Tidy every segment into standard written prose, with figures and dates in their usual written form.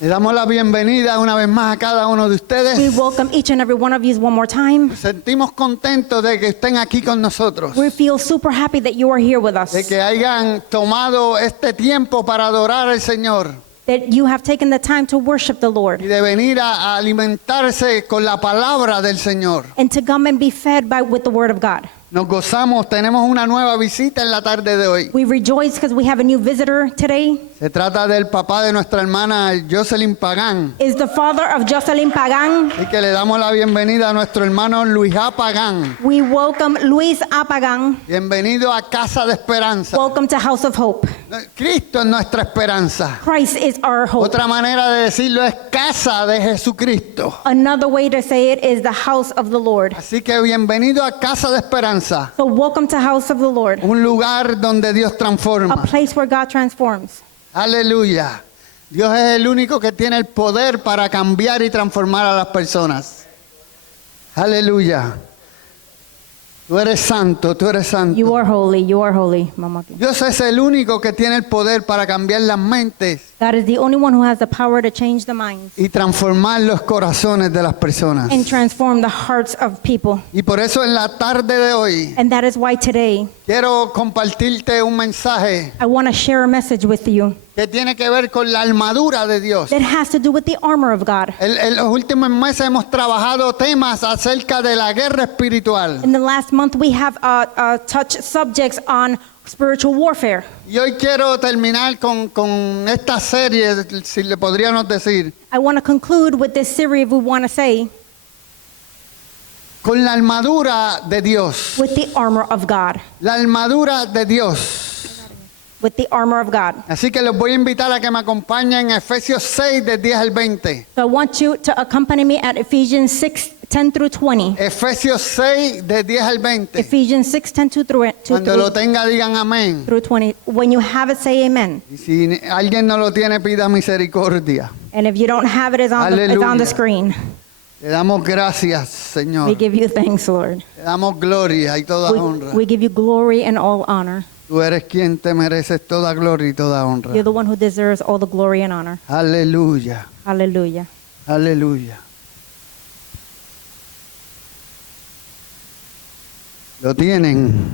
Le damos la bienvenida una vez más a cada uno de We ustedes. welcome each and every one of you one more time. Nos sentimos contentos de que estén aquí con nosotros, We feel super happy that you are here with us, de que hayan tomado este tiempo para adorar al Señor that you have taken the time to worship the y Lord de venir a alimentarse con la palabra del Señor. and to come and be fed with the Word of God. Nos gozamos, tenemos una nueva visita en la tarde de hoy. We rejoice because we have a new visitor today. Se trata del papá de nuestra hermana Jocelyn Pagán. Is the father of Jocelyn Pagan. Así que le damos la bienvenida a nuestro hermano Luis A. Pagán. We welcome Luis A. Pagan. Bienvenido a Casa de Esperanza. Welcome to House of Hope. Cristo es nuestra esperanza. Christ is our hope. Otra manera de decirlo es casa de Jesucristo. Another way to say it is the house of the Lord. Así que bienvenido a Casa de Esperanza, So welcome to House of the Lord, un lugar donde Dios a transforma. place where God transforms. Aleluya. Dios es el único que tiene el poder para cambiar y transformar a las personas. Aleluya. Tú eres santo, tú eres santo. You are holy, Mama. Dios es el único que tiene el poder para cambiar las mentes God is the only one who has the power to change the minds y transformar los corazones de las personas. and transform the hearts of people. Y por eso en la tarde de hoy And that is why today quiero compartirte un mensaje I want to share a message with you que tiene que ver con la armadura de Dios. that has to do with the armor of God. En los últimos meses hemos trabajado temas acerca de la guerra espiritual. In the last month, we have touched subjects on spiritual warfare. Y hoy quiero terminar con esta serie, si le podríamos decir, I want to conclude with this series, we want to say, con la armadura de Dios. with the armor of God. La armadura de Dios. With the armor of God. Así que los voy a invitar a que me acompañen en Efesios 6, del 10 al 20. So I want you to accompany me at Ephesians 6:10 through 20. Efesios 6, del 10 al 20. Ephesians 6:10 Cuando lo tenga, digan amén. through 20. When you have it, say amen. Y si alguien no lo tiene, pida misericordia. And if you don't have it, it's on Aleluya. the screen. Le damos gracias, Señor. We give you thanks, Lord. Le damos gloria y toda honra. We give you glory and all honor. Tú eres quien te mereces toda gloria y toda honra. You're the one who deserves all the glory and honor. Aleluya, Hallelujah. aleluya. ¿Lo tienen?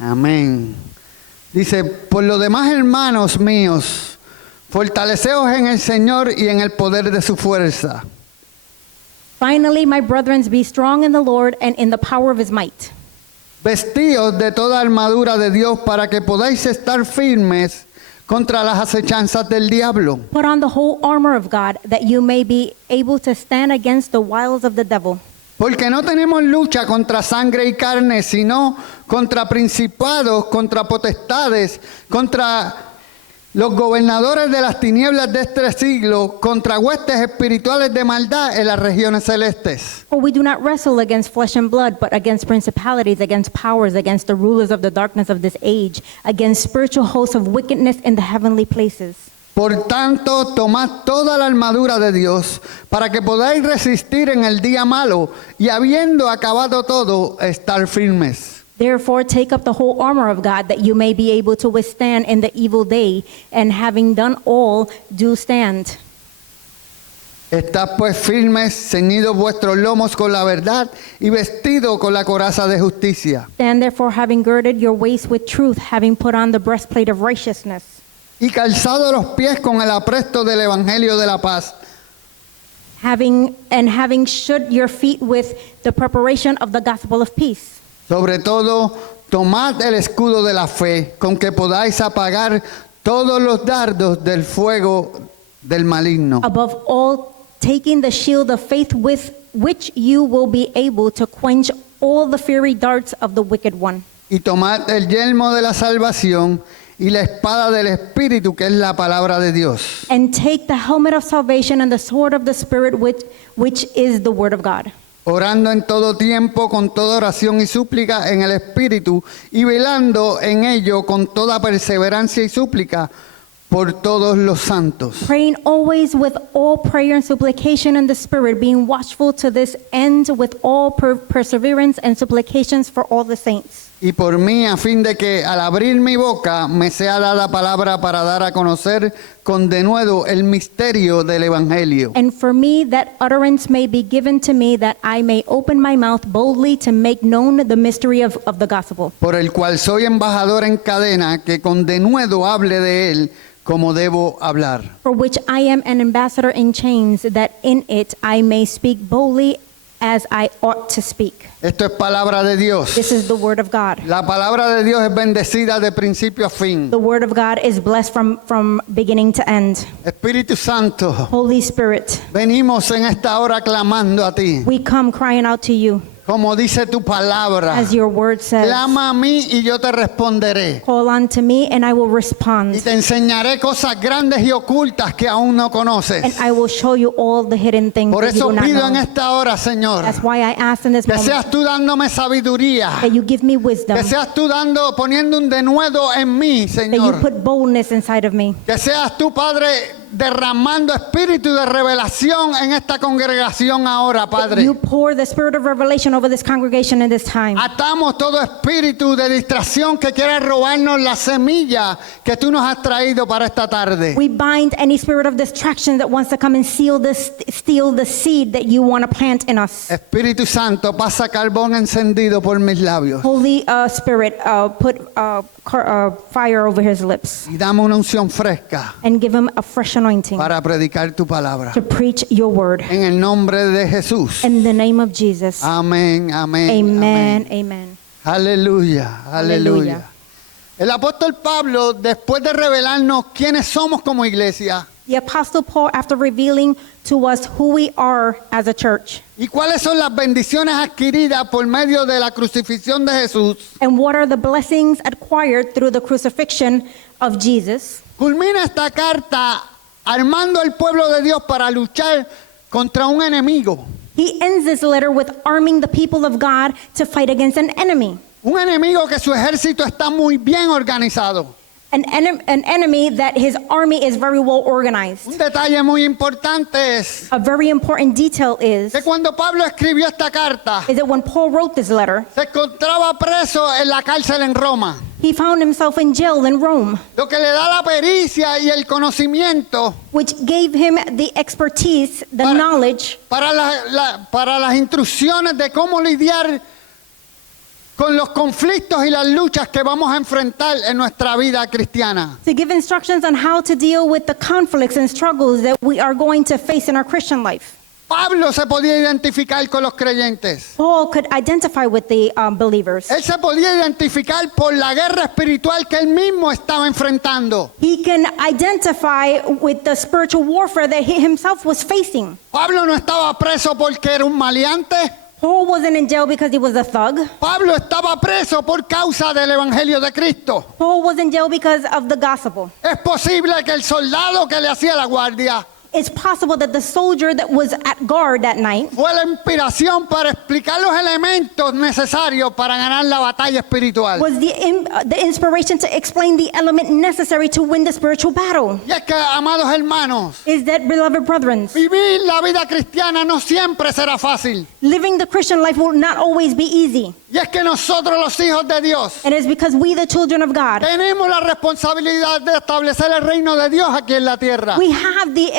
Amén. Dice, por lo demás, hermanos míos, fortaleceos en el Señor y en el poder de su fuerza. Finally, my brethren, be strong in the Lord and in the power of his might. Vestíos de toda armadura de Dios para que podáis estar firmes contra las acechanzas del diablo. Put on the whole armor of God, that you may be able to stand against the wiles of the devil. Porque no tenemos lucha contra sangre y carne, sino contra principados, contra potestades, contra los gobernadores de las tinieblas de este siglo, contra huestes espirituales de maldad en las regiones celestes. For we do not wrestle against flesh and blood, but against principalities, against powers, against the rulers of the darkness of this age, against spiritual hosts of wickedness in the heavenly places. Por tanto, tomad toda la armadura de Dios, para que podáis resistir en el día malo, y habiendo acabado todo, estar firmes. Therefore, take up the whole armor of God, that you may be able to withstand in the evil day, and having done all, do stand. Estad pues firmes, ceñidos vuestros lomos con la verdad, y vestidos con la coraza de justicia. Stand therefore, having girded your waist with truth, having put on the breastplate of righteousness, Y calzado los pies con el apresto del evangelio de la paz. having shod your feet with the preparation of the gospel of peace. Sobre todo, tomad el escudo de la fe, con que podáis apagar todos los dardos del fuego del maligno. Above all, taking the shield of faith with which you will be able to quench all the fiery darts of the wicked one. Y tomad el yelmo de la salvación y la espada del Espíritu, que es la palabra de Dios. And take the helmet of salvation and the sword of the Spirit, which is the word of God. Orando en todo tiempo con toda oración y súplica en el Espíritu, y velando en ello con toda perseverancia y súplica por todos los santos. Praying always with all prayer and supplication in the Spirit, being watchful to this end with all perseverance and supplications for all the saints. y por mí, a fin de que al abrir mi boca me sea dada palabra para dar a conocer con denuedo el misterio del Evangelio. And for me, that utterance may be given to me, that I may open my mouth boldly to make known the mystery of the gospel, Por el cual soy embajador en cadena, que con denuedo hable de él como debo hablar. for which I am an ambassador in chains, that in it I may speak boldly as I ought to speak. Esto es palabra de Dios. This is the word of God. La palabra de Dios es bendecida de principio a fin. The word of God is blessed from beginning to end. Espíritu Santo, Holy Spirit, venimos en esta hora clamando a ti. we come crying out to you, Como dice tu palabra, as your word says. clama a mí y yo te responderé. Call on to me and I will Y respond, te enseñaré cosas grandes y ocultas que aún no and conoces. I will show you all the hidden things Por that you eso do not pido en know. esta hora, Señor, That's why I ask in this que moment seas tú dándome sabiduría, that you give me wisdom, que seas tú poniendo un denuedo en mí, that you Señor. put boldness inside of me, Que seas tú, Padre, derramando espíritu de revelación en esta congregación ahora, that Padre. you pour the spirit of revelation over this congregation in this time. Atamos todo espíritu de distracción que quiera robarnos la semilla que tú nos has traído para esta tarde. We bind any spirit of distraction that wants to come and steal the seed that you want to plant in us. Espíritu Santo, pasa carbón encendido por mis labios Holy Spirit, put fire over his lips y dame una unción fresca and give him a fresh anointing para predicar tu palabra. to preach your word. En el nombre de Jesús. In the name of Jesus. Amén, amén. Amen. amén. Amen. Aleluya, aleluya. Aleluya. El apóstol Pablo, después de revelarnos quiénes somos como iglesia The Apostle Paul, after revealing to us who we are as a church y cuáles son las bendiciones adquiridas por medio de la crucifixión de Jesús, and what are the blessings acquired through the crucifixion of Jesus, culmina esta carta armando al pueblo de Dios para luchar contra un enemigo. he ends this letter with arming the people of God to fight against an enemy. Un enemigo que su ejército está muy bien organizado. An enemy that his army is very well organized. Un detalle muy importante es A very important detail is que cuando Pablo escribió esta carta, that when Paul wrote this letter, se encontraba preso en la cárcel en Roma. he found himself in jail in Rome, Lo que le da la pericia y el conocimiento which gave him the expertise, the knowledge para las instrucciones de cómo lidiar con los conflictos y las luchas que vamos a enfrentar en nuestra vida cristiana. to give instructions on how to deal with the conflicts and struggles that we are going to face in our Christian life. Pablo se podía identificar con los creyentes. Paul could identify with the believers. Él se podía identificar por la guerra espiritual que él mismo estaba enfrentando. He can identify with the spiritual warfare that he himself was facing. Pablo no estaba preso porque era un maleante. Paul wasn't in jail because he was a thug. Pablo estaba preso por causa del Evangelio de Cristo. Paul was in jail because of the gospel. Es posible que el soldado que le hacía la guardia It's possible that the soldier that was at guard that night fue la inspiración para explicar los elementos necesarios para ganar la batalla espiritual. was the inspiration to explain the element necessary to win the spiritual battle. Y es que, amados hermanos, Is that, beloved brethren, vivir la vida cristiana no siempre será fácil. living the Christian life will not always be easy. Y es que nosotros, los hijos de Dios, And it's because we, the children of God, tenemos la responsabilidad de establecer el reino de Dios aquí en la tierra. we have the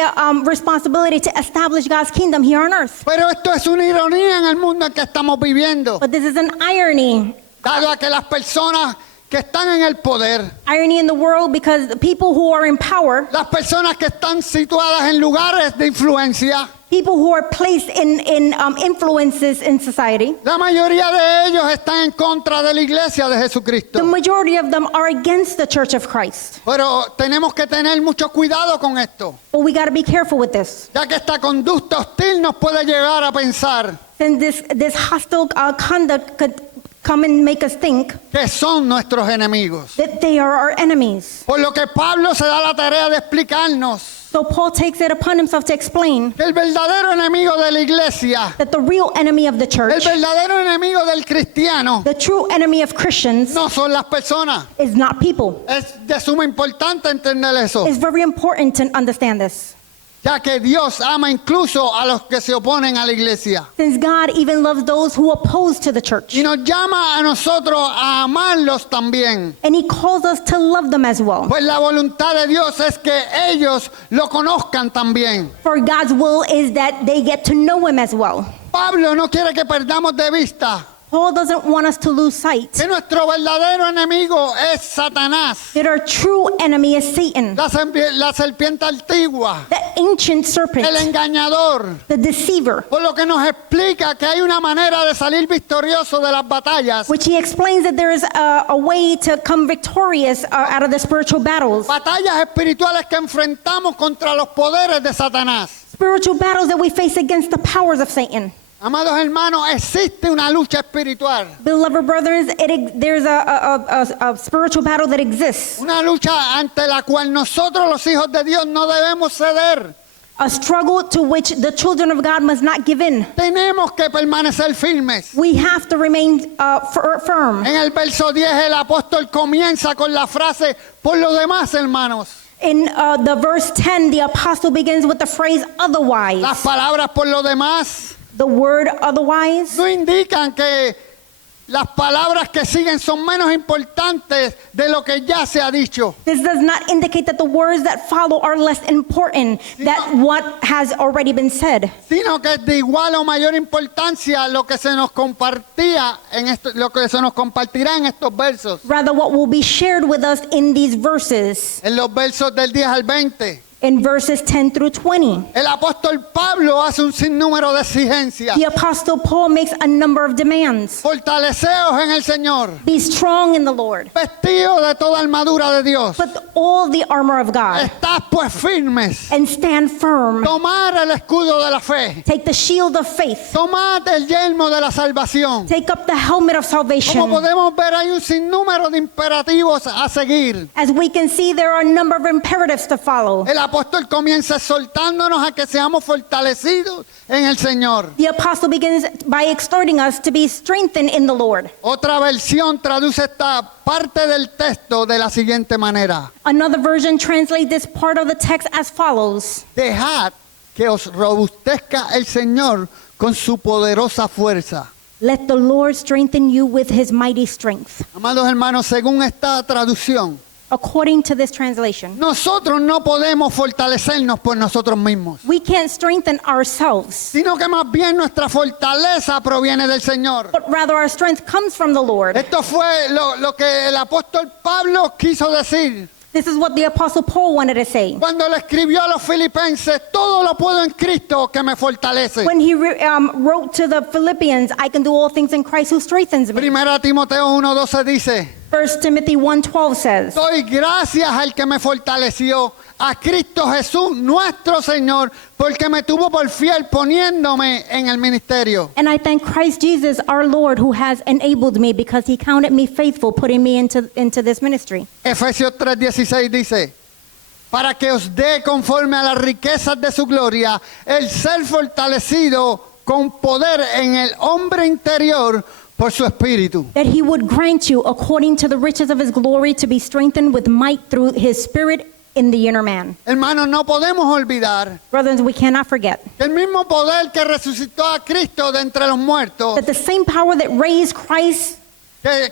responsibility to establish God's kingdom here on earth. Pero esto es una ironía en el mundo en que estamos viviendo, But this is an irony dado a que las personas que están en el poder, in the world, because the people who are in power, las personas que están situadas en lugares de influencia, people who are placed in influences in society, la mayoría de ellos están en contra de la iglesia de the Jesucristo. majority of them are against the Church of Christ. Pero tenemos que tener mucho cuidado con esto, But we got to be careful with this. ya que esta conducta hostil nos puede llevar a pensar Since this hostile conduct could come and make us think que son nuestros enemigos. that they are our enemies. Por lo que Pablo se da la tarea de explicarnos So Paul takes it upon himself to explain que el verdadero enemigo de la iglesia, that the real enemy of the el church, verdadero enemigo del cristiano, the true enemy of Christians, no son las personas. is not people. Es de suma importancia entender eso. It's very important to understand this. ya que Dios ama incluso a los que se oponen a la iglesia. since God even loves those who oppose to the church. Y nos llama a nosotros a amarlos también. And he calls us to love them as well. Pues la voluntad de Dios es que ellos lo conozcan también. For God's will is that they get to know him as well. Pablo no quiere que perdamos de vista Paul doesn't want us to lose sight que nuestro verdadero enemigo es Satanás, that our true enemy is Satan, la serpiente antigua, the ancient el serpent, engañador. the deceiver, Por lo que nos explica que hay una manera de salir victorioso de las batallas. which he explains that there is a way to come victorious out of the spiritual battles. Batallas espirituales que enfrentamos contra los poderes de Satanás. Spiritual battles that we face against the powers of Satan. Amados hermanos, existe una lucha espiritual. Beloved brothers, there's a spiritual battle that exists. Una lucha ante la cual nosotros los hijos de Dios no debemos ceder. A struggle to which the children of God must not give in. Tenemos que permanecer firmes. We have to remain firm. En el verso 10 el apóstol comienza con la frase, por lo demás, hermanos. In the verse 10, the apostle begins with the phrase otherwise. Las palabras por lo demás The word otherwise no indican que las palabras que siguen son menos importantes de lo que ya se ha dicho. This does not indicate that the words that follow are less important than what has already been said, Sino que es de igual o mayor importancia lo que se nos compartía lo que se nos compartirá en estos versos. rather what will be shared with us in these verses, En los versos del 10 al 20. in verses 10 through 20. El apóstol Pablo hace un sinnúmero de exigencias. The apostle Paul makes a number of demands. Fortaleceos en el Señor. Be strong in the Lord. Vestidos de toda armadura de Dios. Put all the armor of God Estad pues firmes. and stand firm. Tomad el escudo de la fe. Take the shield of faith. Tomad el yelmo de la salvación. Take up the helmet of Como salvation. podemos ver, hay un sinnúmero de imperativos a seguir. As we can see, there are a number of imperatives to follow. El apóstol comienza exhortándonos a que seamos fortalecidos en el Señor. The apostle begins by exhorting us to be strengthened in the Lord. Otra versión traduce esta parte del texto de la siguiente manera. Another version translates this part of the text as follows. Dejad que os robustezca el Señor con su poderosa fuerza. Let the Lord strengthen you with his mighty strength. Amados hermanos, según esta traducción, According to this translation, nosotros no podemos fortalecernos por nosotros mismos, we can't strengthen ourselves, sino que más bien nuestra fortaleza proviene del Señor. but rather our strength comes from the Lord. Esto fue lo que el apóstol Pablo quiso decir This is what the apostle Paul wanted to say. cuando le escribió a los filipenses, todo lo puedo en Cristo que me fortalece. When he wrote to the Philippians, I can do all things in Christ who strengthens me. Primera Timoteo 1:12 dice, 1 Timothy 1:12 says, doy gracias al que me fortaleció, a Cristo Jesús nuestro Señor, porque me tuvo por fiel poniéndome en el ministerio. and I thank Christ Jesus our Lord who has enabled me because he counted me faithful putting me into this ministry. Efesios 3:16 dice, para que os dé conforme a las riquezas de su gloria, el ser fortalecido con poder en el hombre interior por su espíritu. That he would grant you according to the riches of his glory to be strengthened with might through his spirit in the inner man. Hermanos, no podemos olvidar Brothers, we cannot forget que el mismo poder que resucitó a Cristo de entre los muertos, that the same power that raised Christ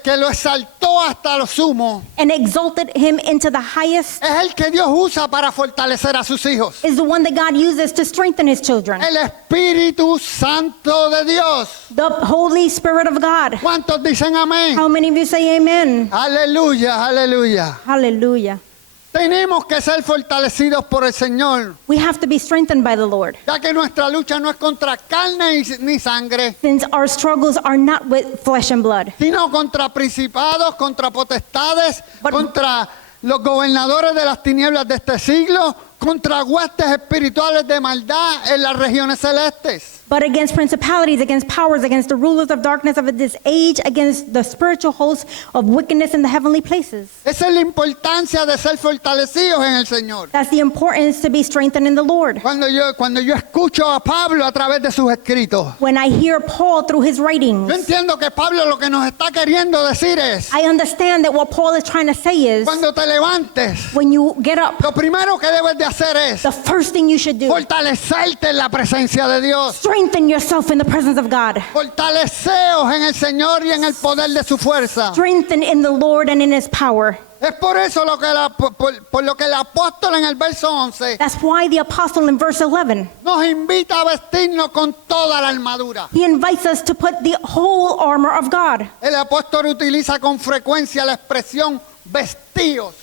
que lo exaltó hasta lo sumo, and exalted him into the highest es el que Dios usa para fortalecer a sus hijos. is the one that God uses to strengthen his children. El Espíritu Santo de Dios. The Holy Spirit of God. ¿Cuántos dicen amén? How many of you say amen? Aleluya, aleluya. Hallelujah. Tenemos que ser fortalecidos por el Señor, We have to be strengthened by the Lord. ya que nuestra lucha no es contra carne ni sangre, Since our struggles are not with flesh and blood, sino contra principados, contra potestades, But- contra los gobernadores de las tinieblas de este siglo, contra huestes espirituales de maldad en las regiones celestes. but against principalities, against powers, against the rulers of darkness of this age, against the spiritual hosts of wickedness in the heavenly places. Esa es la importancia de ser fortalecidos en el Señor. That's the importance to be strengthened in the Lord. Cuando yo escucho a Pablo a través de sus escritos, When I hear Paul through his writings, yo entiendo que Pablo lo que nos está queriendo decir es, I understand that what Paul is trying to say is, cuando te levantes, when you get up, lo primero que debes de hacer es the first thing you should do, fortalecerte en la presencia de Dios. strengthen yourself in the presence of God. Fortaleceos en el Señor y en el poder de su fuerza. Strengthen in the Lord and in His power. Es por eso por lo que el apóstol en el verso 11 That's why the apostle in verse 11, nos invita a vestirnos con toda la armadura. he invites us to put the whole armor of God. El apóstol utiliza con frecuencia la expresión vestidos,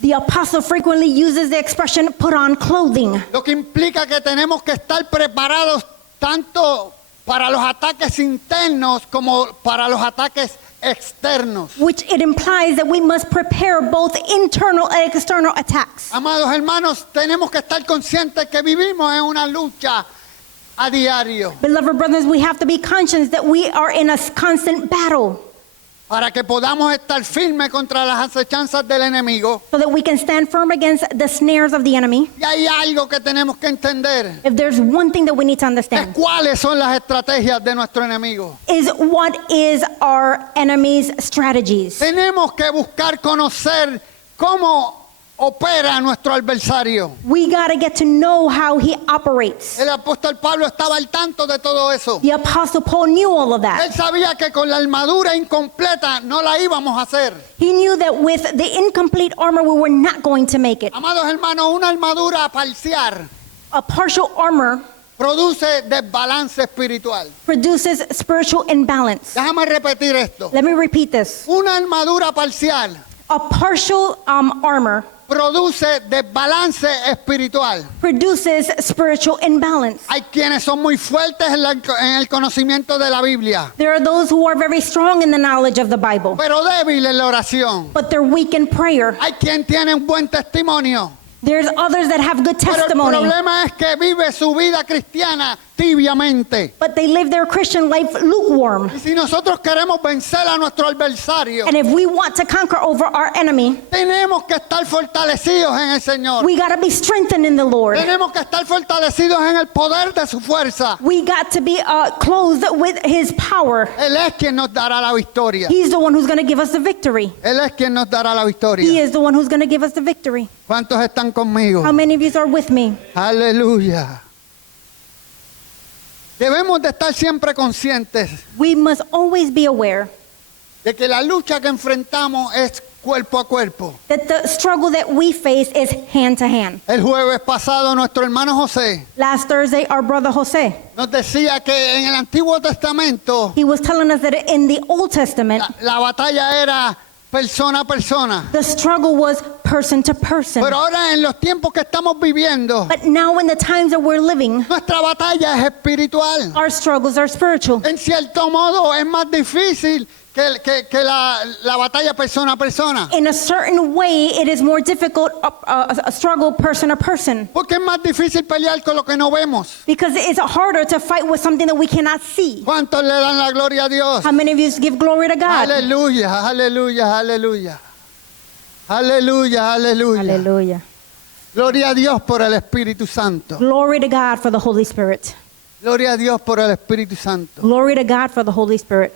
The apostle frequently uses the expression put on clothing, lo que implica que tenemos que estar preparados tanto para los ataques internos como para los ataques externos. which it implies that we must prepare both internal and external attacks. Amados hermanos, tenemos que estar conscientes que vivimos en una lucha a diario Beloved brothers, we have to be conscious that we are in a constant battle para que podamos estar firmes contra las acechanzas del enemigo. so that we can stand firm against the snares of the enemy. Y hay algo que tenemos que entender, If there's one thing that we need to es understand, cuáles son las estrategias de nuestro enemigo. is what is our enemy's strategies. Tenemos que buscar conocer cómo opera nuestro adversario. We got to get to know how he operates. El apóstol Pablo estaba al tanto de todo eso. The apostle Paul knew all of Él that. sabía que con la armadura incompleta no la íbamos a hacer. He knew that with the incomplete armor we were not going to make it. Amados hermanos, una armadura parcial A partial armor produce desbalance espiritual. produces spiritual imbalance. Déjame repetir esto. Let me repeat this. Una armadura parcial A partial armor produce desbalance espiritual. produces spiritual imbalance. Hay quienes son muy fuertes en el conocimiento de la Biblia, There are those who are very strong in the knowledge of the Bible, pero débiles en la oración. but they're weak in prayer. Hay quien tiene un buen testimonio, There's others that have good pero el testimony, problema es que vive su vida cristiana tibiamente. but they live their Christian life lukewarm. Y si nosotros queremos vencer a nuestro adversario, And if we want to conquer over our enemy, tenemos que estar fortalecidos en el Señor. we got to be strengthened in the Lord. Tenemos que estar fortalecidos en el poder de su fuerza. We got to be clothed with His power. Él es quien nos dará la victoria. He's the one who's going to give us the victory. Él es quien nos dará la He victoria. is the one who's going to give us the victory. ¿Cuántos están conmigo? How many of you are with me? Aleluya. Debemos de estar siempre conscientes We must always be aware de que la lucha que enfrentamos es cuerpo a cuerpo. that the struggle that we face is hand to hand. El jueves pasado nuestro hermano José Last Thursday, our brother Jose, nos decía que en el Antiguo Testamento he was telling us that in the Old Testament, la batalla era persona a persona. the struggle was person to person. Pero ahora en los tiempos que estamos viviendo, But now in the times that we're living, nuestra batalla es espiritual. our struggles are spiritual. En cierto modo es más difícil que la batalla persona a persona. In a certain way, it is more difficult a struggle person to person Porque es más difícil pelear con lo que no vemos. because it's harder to fight with something that we cannot see. ¿Cuántos le dan la gloria a Dios? How many of you give glory to God? Aleluya, aleluya, aleluya. Aleluya, aleluya. Hallelujah. Gloria a Dios por el Espíritu Santo. Glory to God for the Holy Spirit. Gloria a Dios por el Espíritu Santo. Glory to God for the Holy Spirit.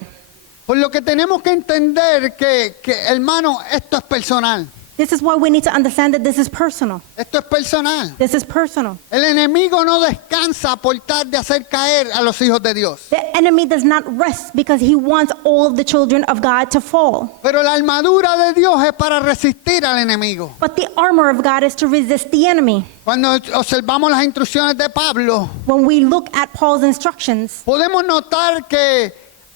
Por lo que tenemos que entender que hermano, esto es personal. This is why we need to understand that this is personal. Esto es personal. This is personal. El enemigo no descansa por tal de hacer caer a los hijos de Dios. The enemy does not rest because he wants all the children of God to fall. Pero la armadura de Dios es para resistir al enemigo. But the armor of God is to resist the enemy. Cuando observamos las instrucciones de Pablo, When we look at Paul's instructions, podemos notar que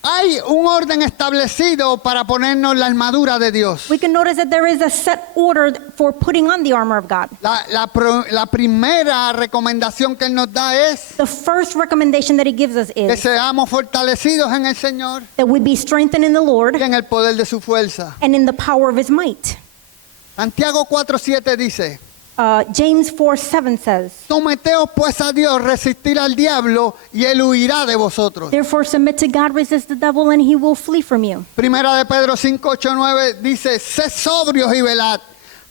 hay un orden establecido para ponernos la armadura de Dios. we can notice that there is a set order for putting on the armor of God. La primera recomendación que Él nos da es The first recommendation that he gives us que is seamos fortalecidos en el Señor that we be strengthened in the Lord y en el poder de su fuerza. and in the power of his might. Santiago 4:7 dice: James 4:7 says, someteos pues a Dios, resistir al diablo y él huirá de vosotros. therefore submit to God, resist the devil, and he will flee from you. Primera de Pedro 5:8-9 dice: sed sobrios y velad,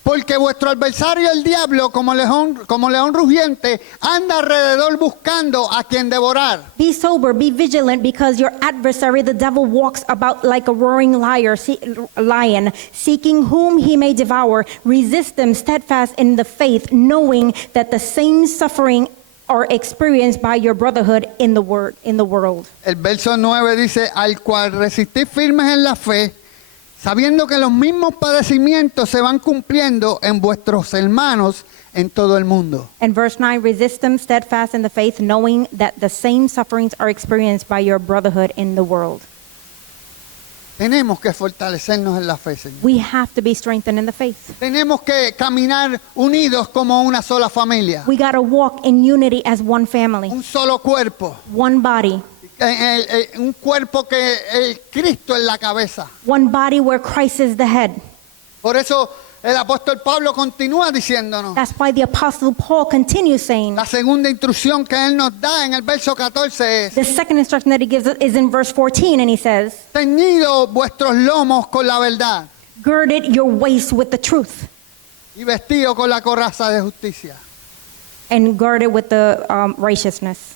Porque vuestro adversario el diablo, como león rugiente, anda alrededor buscando a quien devorar. Be sober, be vigilant, because your adversary, the devil, walks about like a roaring lion, seeking whom he may devour. Resist them steadfast in the faith, knowing that the same suffering are experienced by your brotherhood in the world. El verso 9 dice, al cual resistís firmes en la fe, sabiendo que los mismos padecimientos se van cumpliendo en vuestros hermanos en todo el mundo. And verse 9, resist them steadfast in the faith, knowing that the same sufferings are experienced by your brotherhood in the world. Tenemos que fortalecernos en la fe, Señor. We have to be strengthened in the faith. Tenemos que caminar unidos como una sola familia, We got to walk in unity as one family, un solo cuerpo, one body, un cuerpo que el Cristo es la cabeza. one body where Christ is the head. Por eso el apóstol Pablo continúa diciéndonos, That's why the Apostle Paul continues saying, la segunda instrucción que él nos da en el verso 14 es, the second instruction that he gives us is in verse 14, and he says, ceñidos vuestros lomos con la verdad girded your waist with the truth, y vestidos con la coraza de justicia. and girded with the righteousness.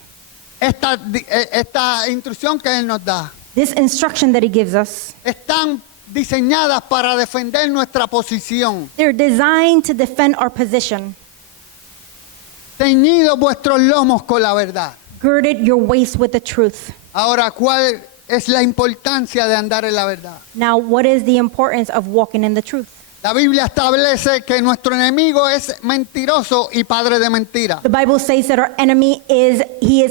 Esta instrucción que él nos da This instruction that he gives us, están diseñadas para defender nuestra posición. they're designed to defend our position. Ceñidos vuestros lomos con la verdad. Girded your waist with the truth. Ahora, ¿cuál es la importancia de andar en la verdad? Now, what is the importance of walking in the truth? La Biblia establece que nuestro enemigo es mentiroso y padre de mentira. The Bible says that our enemy is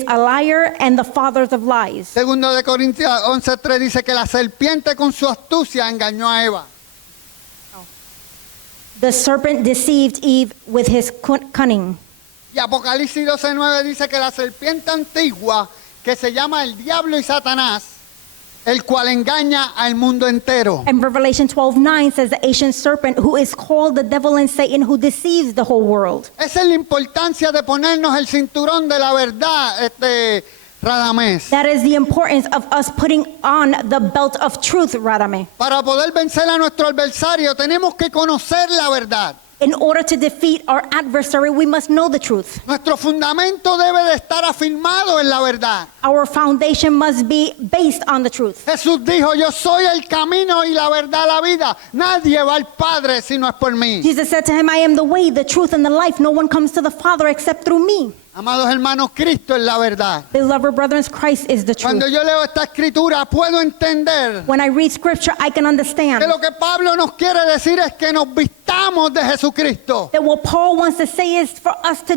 a liar and the father of lies. Segundo de Corintios 11:3 dice que la serpiente con su astucia engañó a Eva. The serpent deceived Eve with his cunning. Y Apocalipsis 12:9 dice que la serpiente antigua, que se llama el diablo y Satanás, el cual engaña al mundo entero. And Revelation 12:9 says the ancient serpent who is called the devil and Satan, who deceives the whole world. Esa es la importancia de ponernos el cinturón de la verdad, Radamés. That is the importance of us putting on the belt of truth, Radame. Para poder vencer a nuestro adversario tenemos que conocer la verdad. In order to defeat our adversary, we must know the truth. Nuestro fundamento debe de estar afirmado en la verdad. Our foundation must be based on the truth. Jesús dijo, yo soy el camino y la verdad, la vida. Nadie va al Padre si no es por mí. Jesus said to him, I am the way, the truth, and the life. No one comes to the Father except through me. Amados hermanos, Cristo es la verdad. Beloved brethren, Christ is the Cuando truth. yo leo esta escritura puedo entender When I read scripture, I can understand que lo que Pablo nos quiere decir es que nos vistamos de Jesucristo. that what Paul wants to say is for us to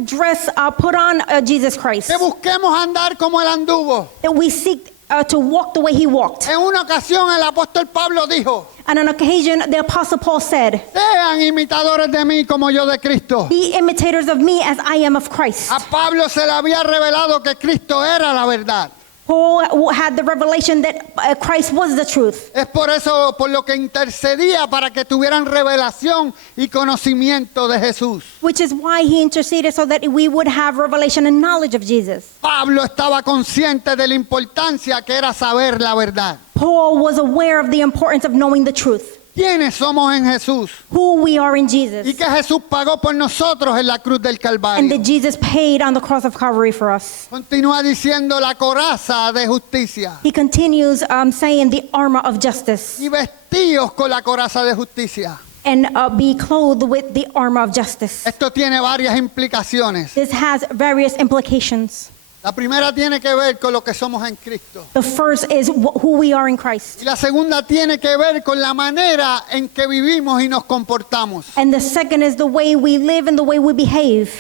put on Jesus Christ. Que busquemos andar como él anduvo. That we seek to walk the way he walked. En una ocasión el apóstol Pablo dijo, On an occasion, the Apostle Paul said, sean imitadores de mí como yo de Cristo. be imitators of me as I am of Christ. A Pablo se le había revelado que Cristo era la verdad. Paul had the revelation that Christ was the truth. Es por eso por lo que intercedía para que tuvieran revelación y conocimiento de Jesús. Which is why he interceded so that we would have revelation and knowledge of Jesus. Pablo estaba consciente de la importancia que era saber la verdad. Paul was aware of the importance of knowing the truth. ¿Quiénes somos en Jesús? Who we are in Y Jesus. que Jesús pagó por nosotros en la cruz del And Calvario. that Jesus paid on the cross of Calvary for us. Continúa diciendo la coraza de justicia. He continues saying the armor of justice. Y vestidos con la coraza de justicia. And be clothed with the armor of justice. Esto tiene varias implicaciones. This has various implications. La primera tiene que ver con lo que somos en Cristo. The first is who we are in Christ. Y la segunda tiene que ver con la manera en que vivimos y nos comportamos. And the second is the way we live and the way we behave.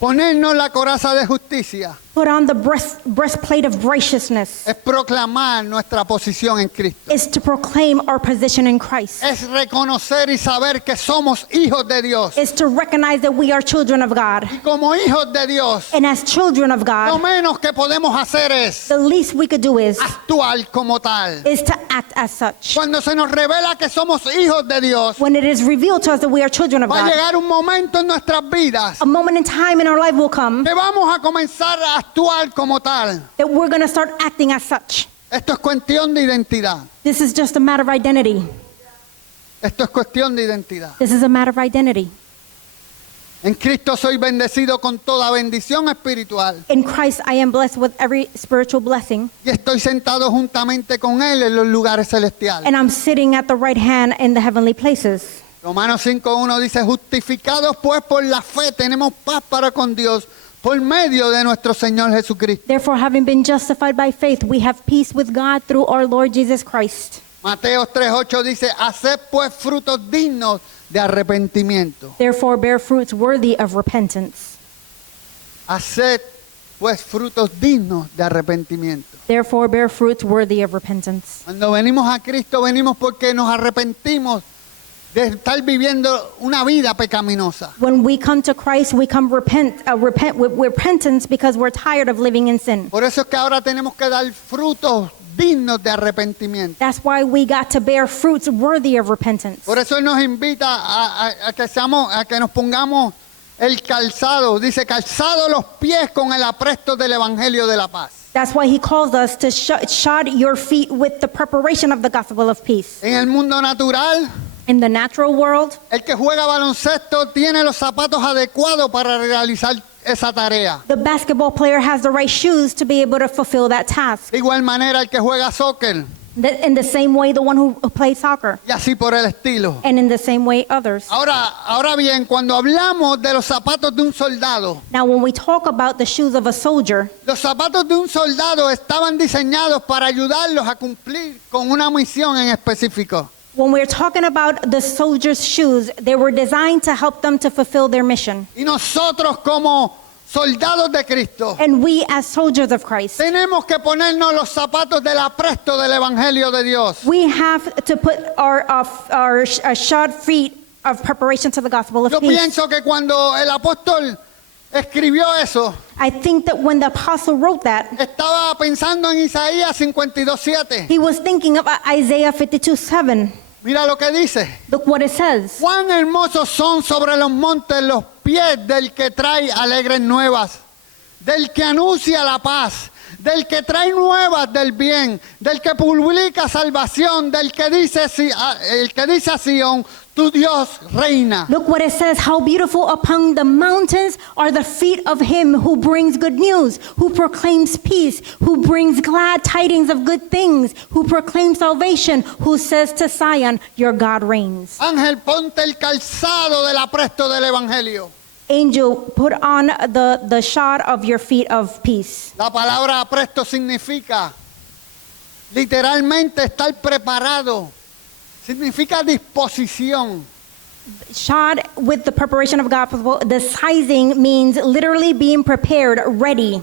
Ponernos la coraza de justicia Put on the breastplate of righteousness. es proclamar nuestra posición en Cristo. Is to proclaim our position in Christ. Es reconocer y saber que somos hijos de Dios. Is to recognize that we are children of God. Y como hijos de Dios, And as children of lo God, menos que podemos hacer es the least we could do is actuar como tal. to act as such. Cuando se nos revela que somos hijos de Dios, When it is revealed to us that we are children of va a God, llegar un momento en nuestras vidas a moment in time in our life will come que vamos a comenzar a actuar como tal. that we're going to start acting as such. Esto es cuestión de identidad. This is just a matter of identity. Esto es cuestión de identidad. This is a matter of identity. En Cristo soy bendecido con toda bendición espiritual In Christ, I am blessed with every spiritual blessing, y estoy sentado juntamente con Él en los lugares celestiales. and I'm sitting at the right hand in the heavenly places. Romanos 5:1 dice, justificados pues por la fe tenemos paz para con Dios por medio de nuestro Señor Jesucristo. Therefore, having been justified by faith, we have peace with God through our Lord Jesus Christ. Mateo 3:8 dice, haced pues frutos dignos de arrepentimiento. Therefore, bear fruits worthy of repentance. Haced pues frutos dignos de arrepentimiento. Therefore, bear fruits worthy of repentance. Cuando venimos a Cristo, venimos porque nos arrepentimos de estar viviendo una vida pecaminosa. When we come to Christ, we come repent with repentance because we're tired of living in sin. Por eso es que ahora tenemos que dar frutos dignos de arrepentimiento. That's why we got to bear fruits worthy of repentance. Por eso Él nos invita a que nos pongamos el calzado. Dice, calzado los pies con el apresto del Evangelio de la paz. That's why he calls us to shod your feet with the preparation of the gospel of peace. En el mundo natural, In the natural world, el que juega baloncesto tiene los zapatos adecuados para realizar esa tarea. the basketball player has the right shoes to be able to fulfill that task. De igual manera, el que juega soccer, In the same way, the one who plays soccer, y así por el estilo. and in the same way, others. Ahora bien, cuando hablamos de los zapatos de un soldado, Now, when we talk about the shoes of a soldier, los zapatos de un soldado estaban diseñados para ayudarlos a cumplir con una misión en específico. when we're talking about the soldier's shoes, they were designed to help them to fulfill their mission. Y nosotros como soldados de Cristo And we, as soldiers of Christ, tenemos que ponernos los zapatos del apresto del Evangelio de Dios. we have to put our shod feet of preparation to the gospel of Yo peace. pienso que cuando el apóstol escribió eso, I think that when the apostle wrote that, estaba pensando en Isaías 52:7. he was thinking of Isaiah 52:7. Mira lo que dice. Look what it says. Cuán hermosos son sobre los montes los pies del que trae alegres nuevas, del que anuncia la paz, del que trae nuevas del bien, del que publica salvación, del que dice, el que dice a Sión, tu Dios reina. Look what it says. How beautiful upon the mountains are the feet of him who brings good news, who proclaims peace, who brings glad tidings of good things, who proclaims salvation, who says to Zion, your God reigns. Ángel, ponte el calzado del apresto del Evangelio. Angel, put on the shod of your feet of peace. La palabra apresto significa literalmente estar preparado. Significa disposición. Shod with the preparation of gospel, the sizing means literally being prepared, ready.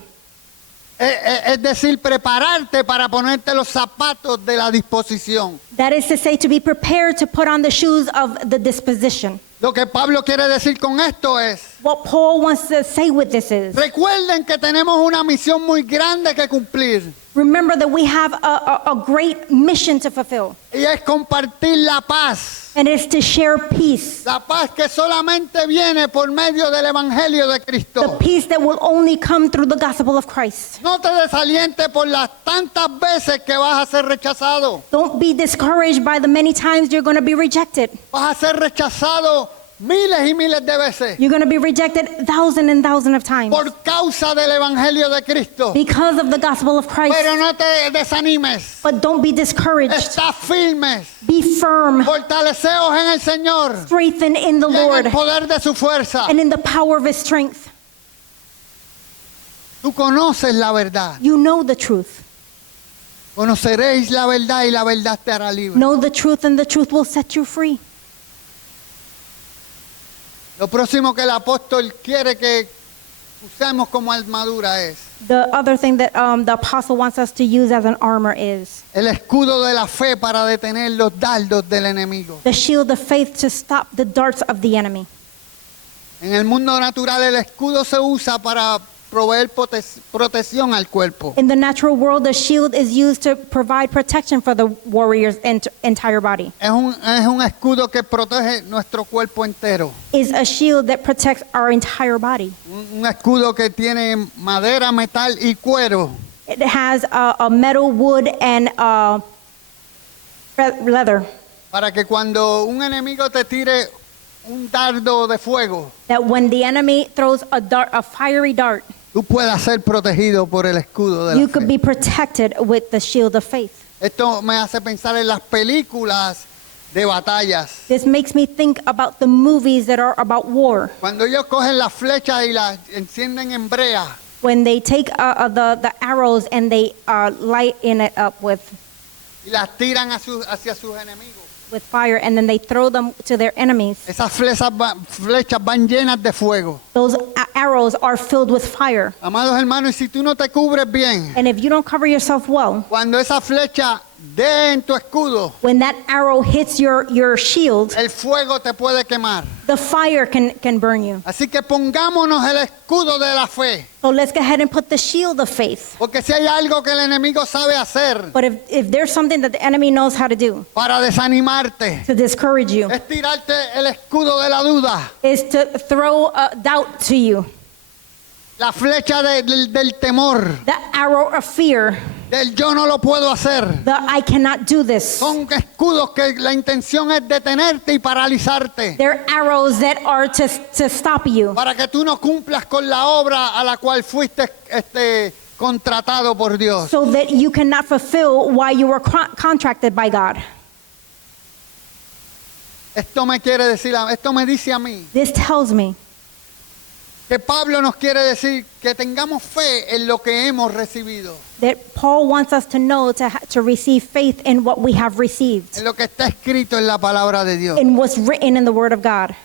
Es decir, prepararte para ponerte los zapatos de la disposición. That is to say, to be prepared to put on the shoes of the disposition. Lo que Pablo quiere decir con esto es, What Paul wants to say with this is, recuerden que tenemos una misión muy grande que cumplir remember that we have a great mission to fulfill, y es compartir la paz. and it's to share peace. La paz que solamente viene por medio del Evangelio de The Cristo. peace that will only come through the gospel of Christ. No te desalientes por las tantas veces que vas a ser rechazado. Don't be discouraged by the many times you're going to be rejected. Vas a ser rechazado miles y miles de veces You're going to be rejected thousands and thousands of times por causa del Evangelio de Cristo. because of the gospel of Christ. Pero no te desanimes. But don't be discouraged. Estás firmes. Be firm, Fortaleceos en el Señor strengthen in the y en Lord el poder de su fuerza. and in the power of his strength. Tú conoces la verdad. You know the truth. Conoceréis la verdad y la verdad te hará libre. Know the truth, and the truth will set you free. Lo próximo que el apóstol quiere que usemos como armadura es The other thing that the apostle wants us to use as an armor is el escudo de la fe para detener los dardos del enemigo. the shield of faith to stop the darts of the enemy. En el mundo natural el escudo se usa para proveer protección al cuerpo. In the natural world, the shield is used to provide protection for the warrior's entire body. Es un escudo que protege nuestro cuerpo entero. Is a shield that protects our entire body. Un escudo que tiene madera, metal y cuero. It has a metal, wood, and leather. para que cuando un enemigo te tire un dardo de fuego, that when the enemy throws a fiery dart, tú puedas ser protegido por el escudo de la you could fe. be protected with the shield of faith. Esto me hace pensar en las películas de batallas. This makes me think about the movies that are about war. Cuando ellos cogen las flechas y las encienden en brea, When they take the arrows and they light in it up with y las tiran hacia sus enemigos. fire, and then they throw them to their enemies. Esas flechas van llenas de fuego. Those arrows are filled with fire. Amados hermanos, y si tú no te cubres bien, And if you don't cover yourself well, cuando esa flecha dé en tu escudo, when that arrow hits your shield, el fuego te puede quemar. the fire can burn you. Así que pongámonos el escudo de la fe, So let's go ahead and put the shield of faith. porque si hay algo que el enemigo sabe hacer But if there's something that the enemy knows how to do para desanimarte, to discourage you, es tirarte el escudo de la duda, is to throw doubt to you, la flecha del temor, the arrow of fear, del yo no lo puedo hacer. the I cannot do this. Son escudos que la intención es detenerte y paralizarte, They're arrows that are to stop you, para que tú no cumplas con la obra a la cual fuiste contratado por Dios. so that you cannot fulfill why you were contracted by God. Esto me dice a mí This tells me que Pablo nos quiere decir que tengamos fe en lo que hemos recibido, that Paul wants us to know to receive faith in what we have received, en lo que está escrito en la palabra de Dios. in what's written in the Word of God.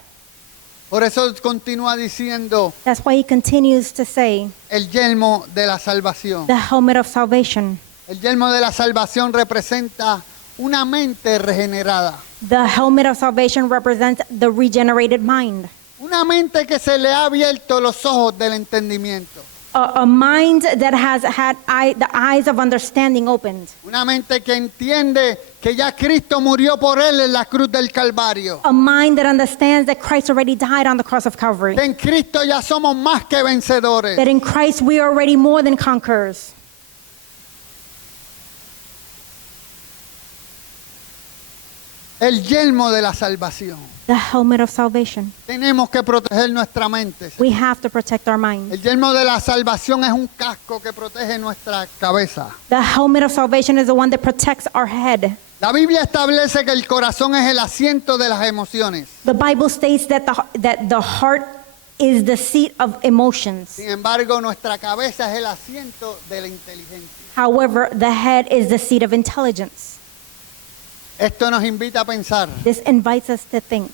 Por eso continúa diciendo That's why he continues to say, el yelmo de la salvación. the helmet of salvation. El yelmo de la salvación representa una mente regenerada, The helmet of salvation represents the regenerated mind, una mente que se le ha abierto los ojos del entendimiento, a mind that has had the eyes of understanding opened, una mente que entiende que ya Cristo murió por él en la cruz del Calvario, a mind that understands that Christ already died on the cross of Calvary, que en Cristo ya somos más que vencedores. that in Christ we are already more than conquerors. El yelmo de la salvación. The helmet of salvation. Tenemos que proteger nuestra mente. We have to protect our mind. El yelmo de la salvación es un casco que protege nuestra cabeza. The helmet of salvation is the one that protects our head. La Biblia establece que el corazón es el asiento de las emociones. The Bible states that the heart is the seat of emotions. Sin embargo, nuestra cabeza es el asiento de la inteligencia. However, the head is the seat of intelligence. Esto nos invita a pensar, This invites us to think.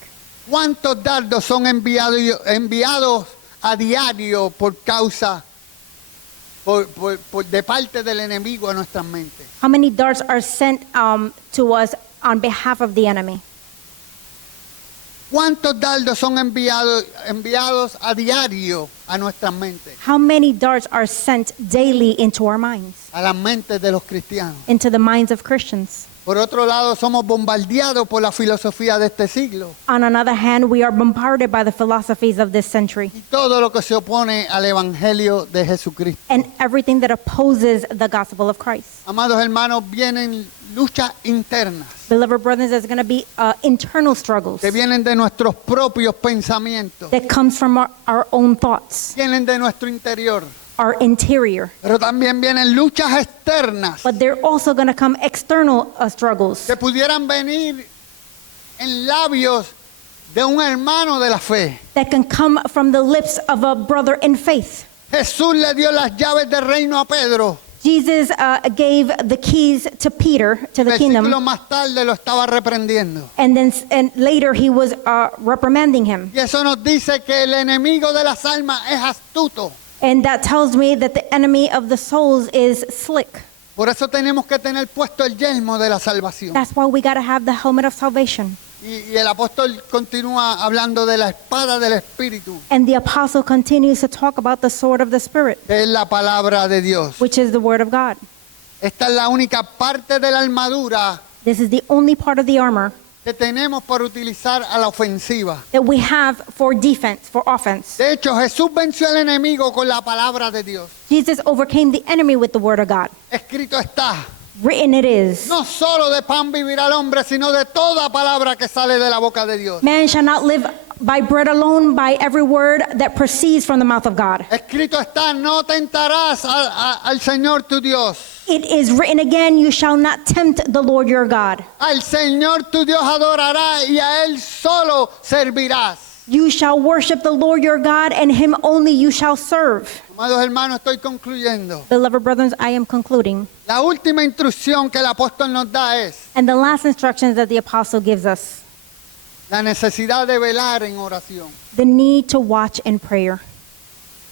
¿cuántos dardos son enviados a diario por causa de parte del enemigo a nuestras mentes? How many darts are sent to us on behalf of the enemy? ¿Cuántos dardos son enviados a diario a nuestras mentes? How many darts are sent daily into our minds, A las mentes de los cristianos. into the minds of Christians? Por otro lado, somos bombardeados por la filosofía de este siglo On another hand, we are bombarded by the philosophies of this century y todo lo que se opone al evangelio de Jesucristo. and everything that opposes the gospel of Christ. Amados hermanos, vienen luchas internas Beloved brothers, there's going to be internal struggles que vienen de nuestros propios pensamientos, that comes from our own thoughts, vienen de nuestro interior, our interior. pero también vienen luchas externas But they're also going to come external struggles que pudieran venir en labios de un hermano de la fe. that can come from the lips of a brother in faith. Jesús le dio las llaves del reino a Pedro. Jesus gave the keys to Peter, to the Versículo kingdom, más tarde lo estaba reprendiendo. and later he was reprimanding him. Y eso nos dice que el enemigo de las almas es astuto. And that tells me that the enemy of the souls is slick. Por eso tenemos que tener puesto el yelmo de la salvación. That's why we got to have the helmet of salvation. Y el apóstol continúa hablando de la espada del Espíritu, And the apostle continues to talk about the sword of the Spirit, que es la palabra de Dios. which is the word of God. Esta es la única parte de la armadura This is the only part of the armor que tenemos para utilizar a la ofensiva. that we have for defense, for offense. De hecho, Jesús venció al enemigo con la palabra de Dios. Jesus overcame the enemy with the word of God. Escrito está, Written it is. No solo de pan vivirá el hombre, sino de toda palabra que sale de la boca de Dios. Man shall not live by bread alone, by every word that proceeds from the mouth of God. Escrito está, no tentarás al Señor tu Dios. It is written again, you shall not tempt the Lord your God. Al Señor tu Dios adorarás y a Él solo servirás. You shall worship the Lord your God, and him only you shall serve. Amados hermanos, estoy concluyendo. Beloved brothers, I am concluding. La última instrucción que el apóstol nos da es And the last instructions that the apostle gives us, la necesidad de velar en oración. the need to watch in prayer.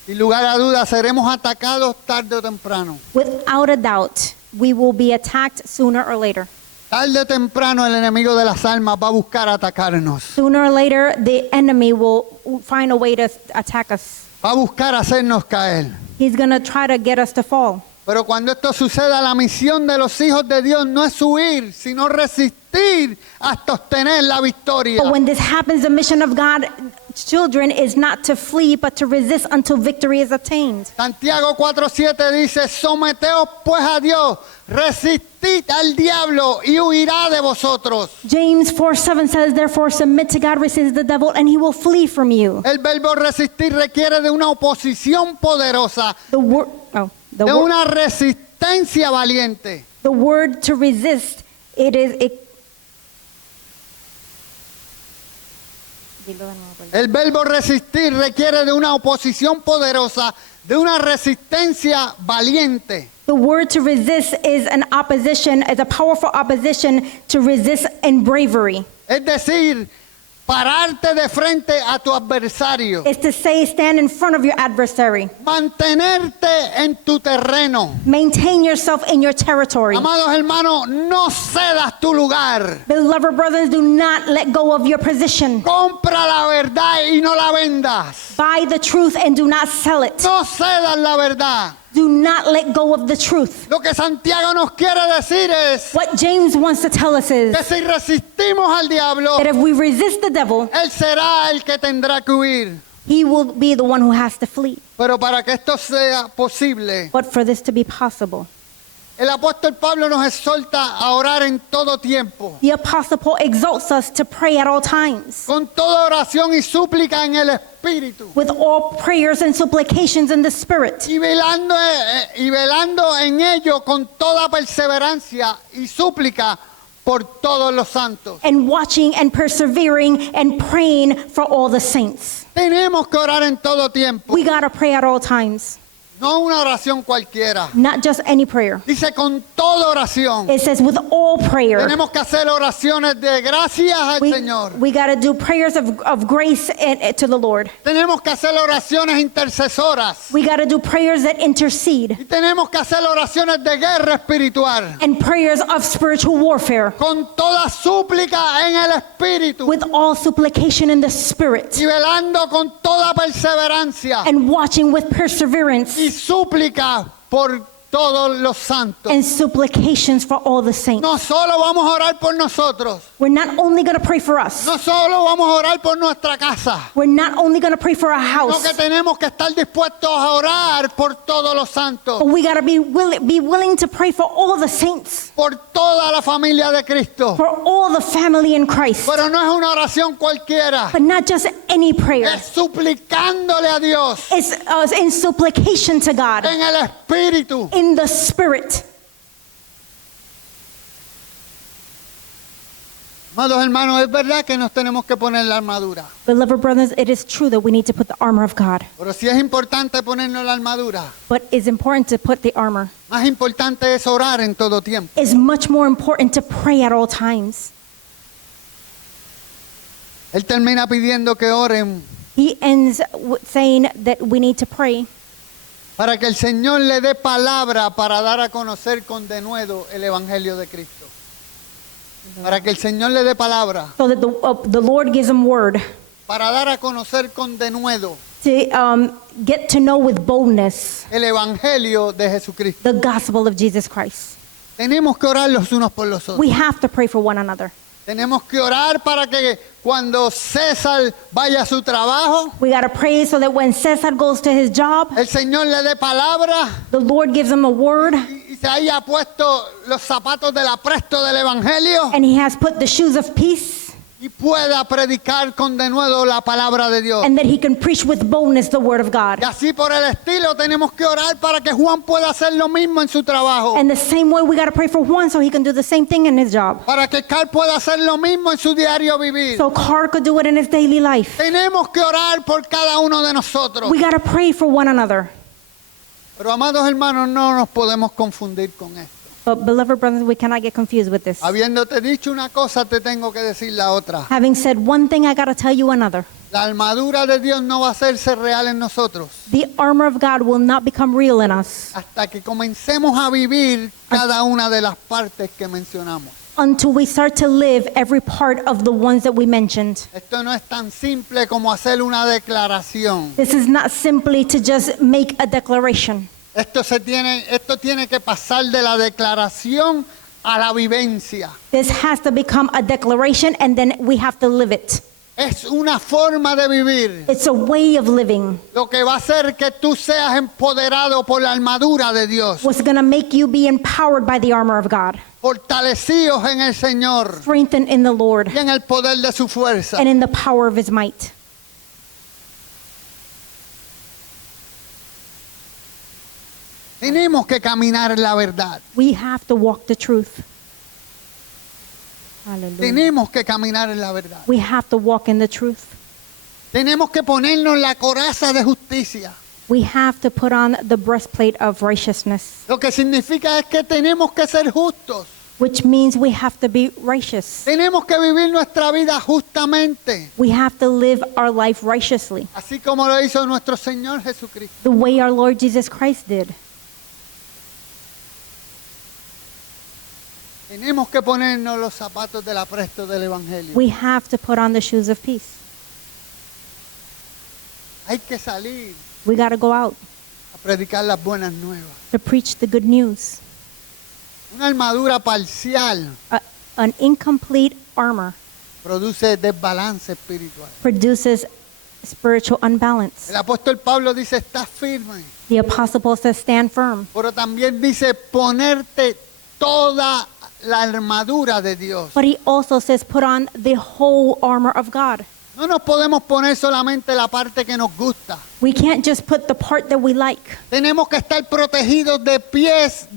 Sin lugar a dudas, seremos atacados tarde o temprano. Without a doubt, we will be attacked sooner or later. Tarde o temprano el enemigo de las almas va a buscar atacarnos. Sooner or later, the enemy will find a way to attack us. Va a buscar hacernos caer. He's going to try to get us to fall. Pero cuando esto suceda, la misión de los hijos de Dios no es huir, sino resistir hasta obtener la victoria. But when this happens, the mission of God's children is not to flee, but to resist until victory is attained. Santiago 4:7 dice, someteos pues a Dios, resistid al diablo y huirá de vosotros. James 4:7 says, therefore submit to God, resist the devil, and he will flee from you. El verbo resistir requiere de una oposición poderosa, The word, de una resistencia valiente. the word to resist, El verbo resistir requiere de una oposición poderosa, de una resistencia valiente. the word to resist is an opposition, is a powerful opposition to resist in bravery. Es decir, pararte de frente a tu adversario. It's to say, stand in front of your adversary. Mantenerte en tu terreno. Maintain yourself in your territory. Amados hermanos, no cedas tu lugar. Beloved brothers, do not let go of your position. Compra la verdad y no la vendas. Buy the truth and do not sell it. No cedas la verdad. Do not let go of the truth. Lo que Santiago nos quiere decir es What James wants to tell us is que si resistimos al diablo, that if we resist the devil, él será el que tendrá que huir. he will be the one who has to flee. Pero para que esto sea posible, But for this to be possible, el apóstol Pablo nos exhorta a orar en todo tiempo, the apostle Paul exalts us to pray at all times, con toda oración y súplica en el Espíritu, with all prayers and supplications in the Spirit, y velando en ello con toda perseverancia y súplica por todos los santos. and watching and persevering and praying for all the saints. Tenemos que orar en todo tiempo, We got to pray at all times, no una oración cualquiera. not just any prayer. Dice con toda oración. It says with all prayer. Tenemos que hacer oraciones de gracias al Señor. We got to do prayers of grace to the Lord. Tenemos que hacer oraciones intercesoras. We got to do prayers that intercede Y tenemos que hacer oraciones de guerra espiritual. and prayers of spiritual warfare Con toda súplica en el Espíritu. with all supplication in the Spirit Y velando con toda perseverancia. and watching with perseverance Y súplica por todos los santos. and supplications for all the saints. No solo vamos a orar por nosotros. We're not only going to pray for us. No solo vamos a orar por nuestra casa. We're not only going to pray for our Sino house. que tenemos que estar dispuestos a orar por todos los santos. But we got to be willing to pray for all the saints, Por toda la familia de Cristo. for all the family in Christ. Pero no es una oración cualquiera. But not just any prayer. Es suplicándole a Dios It's in supplication to God, en el Espíritu. in the Spirit. Amados hermanos, es verdad que nos tenemos que poner la armadura. Beloved brothers, it is true that we need to put the armor of God. Pero si es importante ponernos la armadura, But it's important to put the armor. más importante es orar en todo tiempo. It's much more important to pray at all times. Él termina pidiendo que oren He ends saying that we need to pray para que el Señor le dé palabra para dar a conocer con denuedo el Evangelio de Cristo. Para que el Señor le dé palabra so that the Lord gives them word para dar a conocer con denuedo to get to know with boldness el Evangelio de Jesucristo. the gospel of Jesus Christ. Tenemos que orar los unos por los otros. We have to pray for one another. Tenemos que orar para que cuando César vaya a su trabajo, We got to pray so that when Cesar goes to his job, el Señor le dé palabra the Lord gives him a word y se haya puesto los zapatos del apresto del Evangelio and he has put the shoes of peace, y pueda predicar con denuedo la palabra de Dios. and that he can preach with boldness the word of God. Y así por el estilo tenemos que orar para que Juan pueda hacer lo mismo en su trabajo. And the same way we got to pray for Juan so he can do the same thing in his job. Para que Carl pueda hacer lo mismo en su diario vivir. So Carl could do it in his daily life. Tenemos que orar por cada uno de nosotros. We got to pray for one another. Pero amados hermanos, no nos podemos confundir con esto. But beloved brothers, we cannot get confused with this. Habiéndote dicho una cosa, te tengo que decir la otra. Having said one thing, I got to tell you another. La armadura de Dios no va a hacerse real en nosotros The armor of God will not become real in us hasta que comencemos a vivir cada una de las partes que mencionamos. until we start to live every part of the ones that we mentioned. Esto no es tan simple como hacer una declaración. This is not simply to just make a declaration. Esto tiene que pasar de la declaración a la vivencia. This has to become a declaration and then we have to live it. Es una forma de vivir. It's a way of living. Lo que va a hacer que tú seas empoderado por la armadura de Dios. What's going to make you be empowered by the armor of God, Fortalecidos en el Señor strengthened in the Lord y en el poder de su fuerza. and in the power of his might. Tenemos que caminar en la verdad. We have to walk the truth. Hallelujah. Tenemos que caminar en la verdad. We have to walk in the truth. Tenemos que ponernos la coraza de justicia. We have to put on the breastplate of righteousness, Lo que significa es que tenemos que ser justos. which means we have to be righteous. Tenemos que vivir nuestra vida justamente, We have to live our life righteously, así como lo hizo nuestro Señor Jesucristo. the way our Lord Jesus Christ did. Tenemos que ponernos los zapatos del apresto del Evangelio. We have to put on the shoes of peace. Hay que salir We got to go out a predicar las buenas nuevas. to preach the good news. Una armadura parcial An incomplete armor produce desbalance espiritual. produces spiritual unbalance. El apóstol Pablo dice, estás firme, The apostle Paul says, stand firm. pero también dice, ponerte toda la armadura de Dios. But he also says, put on the whole armor of God. No nos podemos poner solamente la parte que nos gusta. We can't just put the part that we like. Tenemos que estar protegidos de pies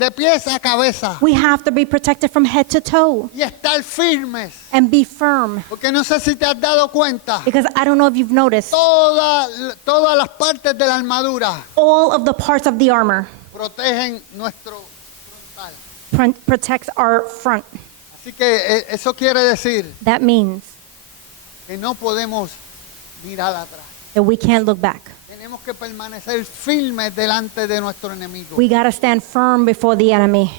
a cabeza We have to be protected from head to toe y estar firmes. and be firm. Porque no sé si te has dado cuenta, Because I don't know if you've noticed, todas las partes de la armadura all of the parts of the armor protegen nuestro frontal. protects our front. Así que eso quiere decir That means que no podemos mirar atrás. that we can't look back. Tenemos que permanecer firmes delante de nuestro enemigo. We got to stand firm before the enemy.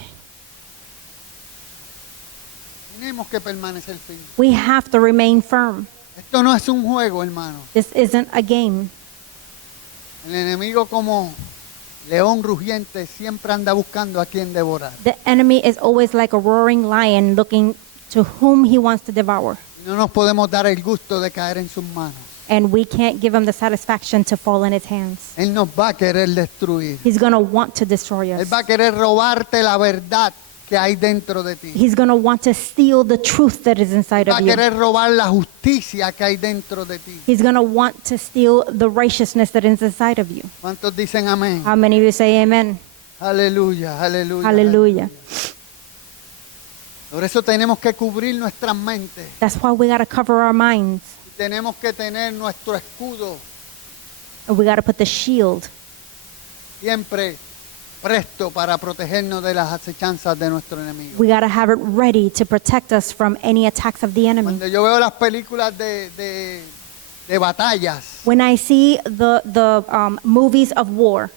Tenemos que permanecer firmes. We have to remain firm. Esto no es un juego, hermano. This isn't a game. El enemigo como león rugiente siempre anda buscando a quien devorar. The enemy is always like a roaring lion looking to whom he wants to devour. Y no nos podemos dar el gusto de caer en sus manos. And we can't give him the satisfaction to fall in his hands. Él nos va a querer destruir. He's going to want to destroy Él us. va a querer robarte la verdad que hay dentro de ti. He's going to want to steal the truth that is inside Va of a you. querer robar la justicia que hay dentro de ti. He's going to want to steal the righteousness that is inside of you. ¿Cuántos dicen amén? How many of you say amen? Aleluya, aleluya. Hallelujah. Por eso tenemos que cubrir nuestras mentes. That's why we got to cover our minds. Tenemos que tener nuestro escudo And we got to put the shield siempre presto para protegernos de las acechanzas de nuestro enemigo. We got to have it ready to protect us from any attacks of the enemy. Cuando yo veo las películas de batallas, When I see the movies of war,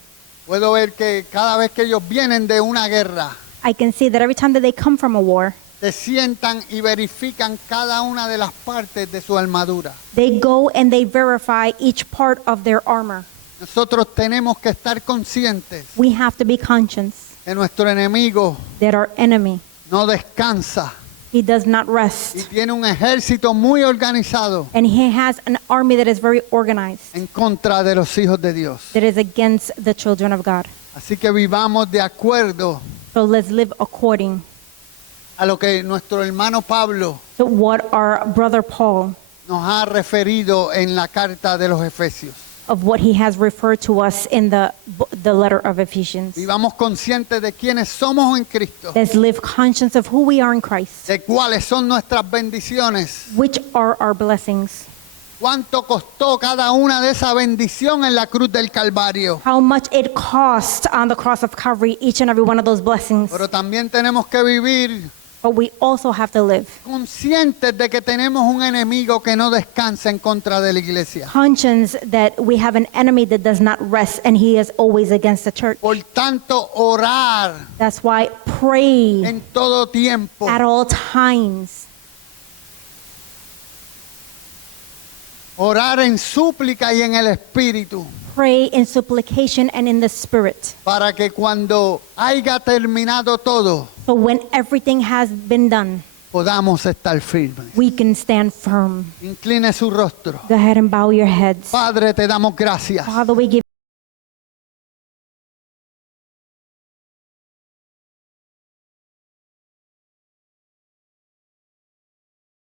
puedo ver que cada vez que ellos vienen de una guerra, I can see that every time that they come from a war, se sientan y verifican cada una de las partes de su armadura. they go and they verify each part of their armor. Nosotros tenemos que estar conscientes We have to be conscious que nuestro enemigo that our enemy, no descansa he does not y rest. tiene un ejército muy organizado And he has an army that is very organized, en contra de los hijos de Dios. that is against the children of God. Así que vivamos de acuerdo So let's live according a lo que nuestro hermano Pablo to what our brother Paul, nos ha referido en la carta de los Efesios. of what he has referred to us in the letter of Ephesians. Vivamos conscientes de quiénes somos en Cristo, Let's live conscious of who we are in Christ, de cuáles son nuestras bendiciones, which are our blessings, cuánto costó cada una de esa bendición en la cruz del Calvario. how much it cost on the cross of Calvary, each and every one of those blessings. Pero también tenemos que vivir But we also have to live conscientes de que tenemos un enemigo que no descansa en contra de la iglesia. conscious that we have an enemy that does not rest, and he is always against the church. Por tanto, orar That's why pray en todo tiempo, at all times. orar en súplica y en el Espíritu, Pray in supplication and in the Spirit. para que cuando haya terminado todo, So when everything has been done, podamos estar firmes. we can stand firm. Incline su rostro. Go ahead and bow your heads. Padre, te damos gracias. Father, we give